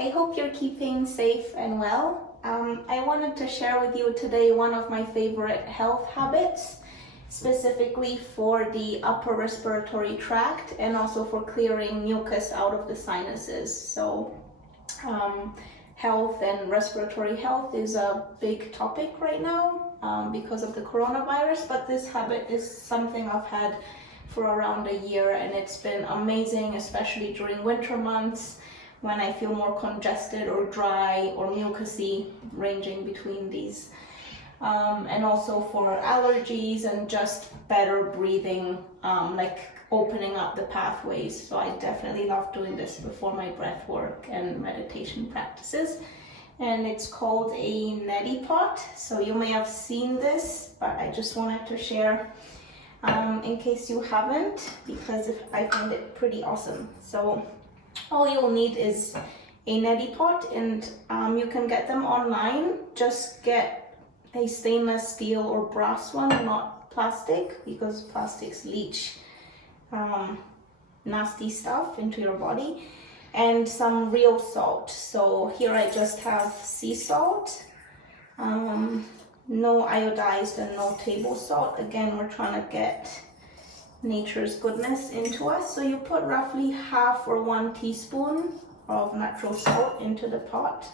I hope you're keeping safe and well. I wanted to share with you today one of my favorite health habits, specifically for the upper respiratory tract and also for clearing mucus out of the sinuses. So health and respiratory health is a big topic right now because of the coronavirus, but this habit is something I've had for around a year, and it's been amazing, especially during winter months when I feel more congested or dry or mucousy, ranging between these. And also for allergies and just better breathing, like opening up the pathways. So I definitely love doing this before my breath work and meditation practices. And it's called a Neti Pot. So you may have seen this, but I just wanted to share in case you haven't, because I find it pretty awesome. So all you'll need is a Neti Pot, and you can get them online. Just get a stainless steel or brass one, not plastic, because plastics leach nasty stuff into your body, and some real salt. So here I just have sea salt, no iodized and no table salt. Again, we're trying to get nature's goodness into us. So you put roughly half or 1 teaspoon of natural salt into the pot.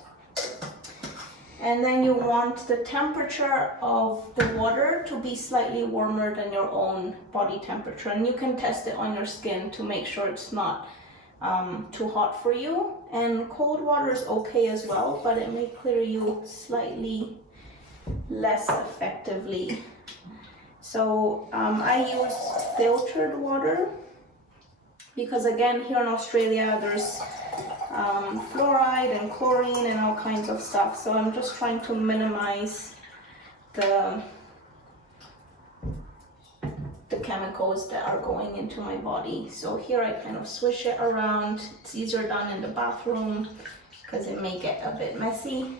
And then you want the temperature of the water to be slightly warmer than your own body temperature. And you can test it on your skin to make sure it's not too hot for you. And cold water is okay as well, but it may clear you slightly less effectively. So I use filtered water because, again, here in Australia there's fluoride and chlorine and all kinds of stuff. So I'm just trying to minimize the chemicals that are going into my body. So here I kind of swish it around. It's easier done in the bathroom because it may get a bit messy.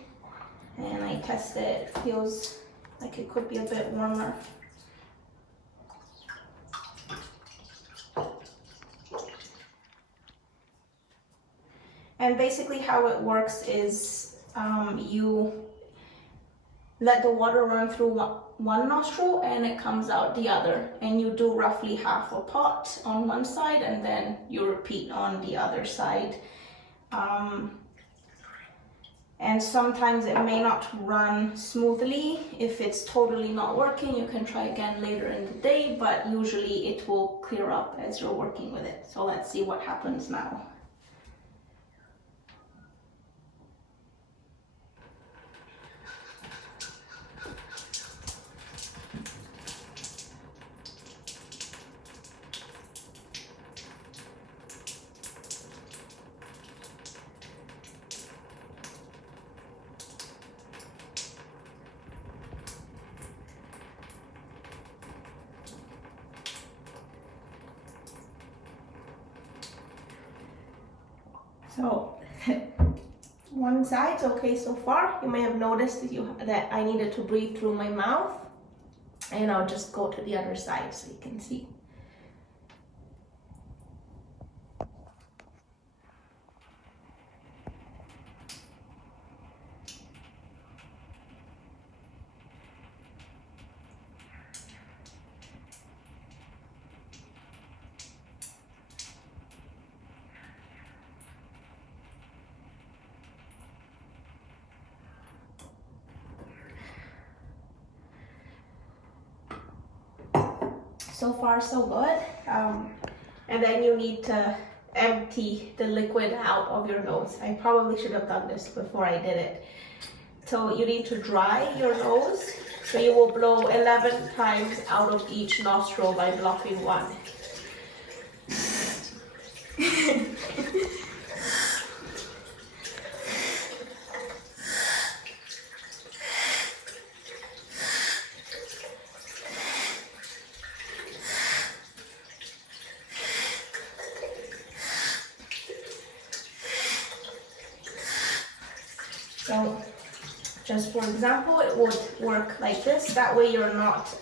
And I test it. It feels like it could be a bit warmer. And basically how it works is you let the water run through one nostril and it comes out the other. And you do roughly half a pot on one side and then you repeat on the other side. And sometimes it may not run smoothly. If it's totally not working, you can try again later in the day, but usually it will clear up as you're working with it. So let's see what happens now. So one side's okay so far. You may have noticed that I needed to breathe through my mouth, and I'll just go to the other side so you can see. So far so good. And then you need to empty the liquid out of your nose. I probably should have done this before I did it. So you need to dry your nose. So you will blow 11 times out of each nostril by blocking one. So just for example, it would work like this. That way you're not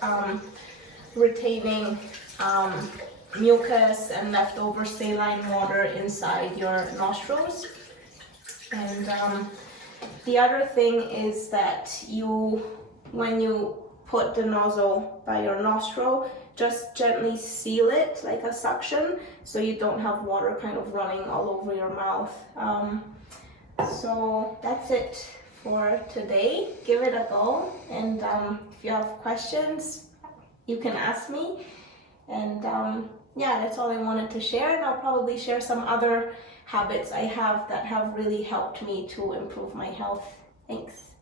retaining mucus and leftover saline water inside your nostrils. And the other thing is that when you put the nozzle by your nostril, just gently seal it like a suction, so you don't have water kind of running all over your mouth. So that's it for today. Give it a go, and if you have questions, you can ask me. And yeah, that's all I wanted to share, and I'll probably share some other habits I have that have really helped me to improve my health. Thanks.